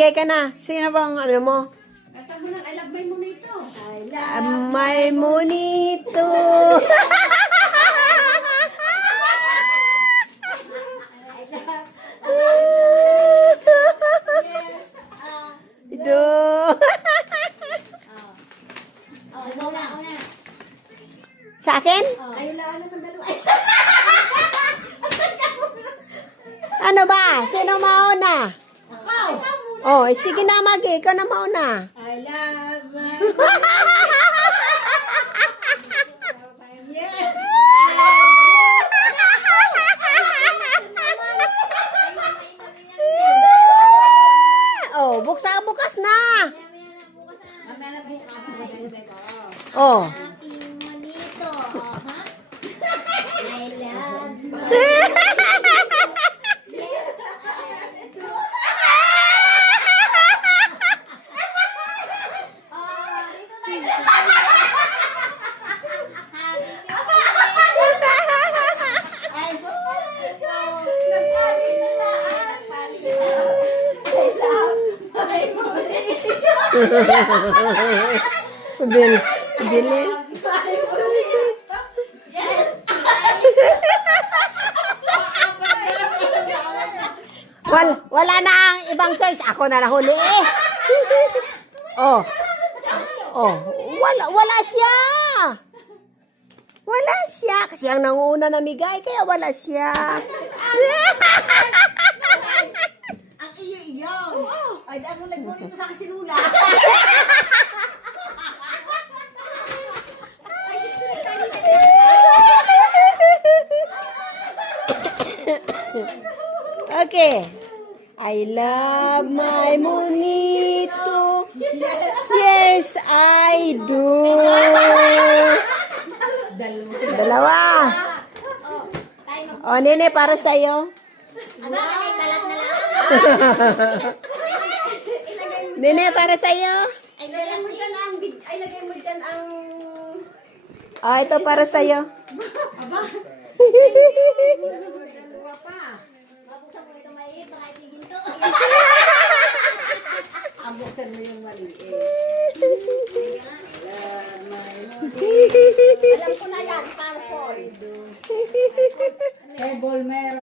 Kaya ka na. Sino bang ano mo? Kata mo lang, I love my monito. I love My monito. Ito. Ako na. Sa akin? Kayo lang naman dalawa. Ano ba? Sino mauna? Ako! Oh, sige na, Magi. Ikaw na mauna. I love my Yes! Oh, bukas na. Mamaya na bukas ako mag-alibet. Oh. Aking monito. I love you. Ay, so Bili. Wala na ang ibang choice. Ako na lang huli eh. Oh. Oh, wala siya. Wala siya. Kasi ang nanguna namigay, kaya wala siya. ang iyo. Ay, ako nagpunito sa kasilula. Okay. I love my monito. Yes, I do. Dalawa. O, Nene, para sa'yo. Aba, ay kalat na lang. Nene, para sa'yo. Ay Lagay kalat mo dyan ang lagay mo dyan ang O, ito para sa'yo. dalawa pa. mabuksan ko ito maliit, baka itigil to. Ang buksan mo yung maliit. Alam ko na yan, purple. Table meron.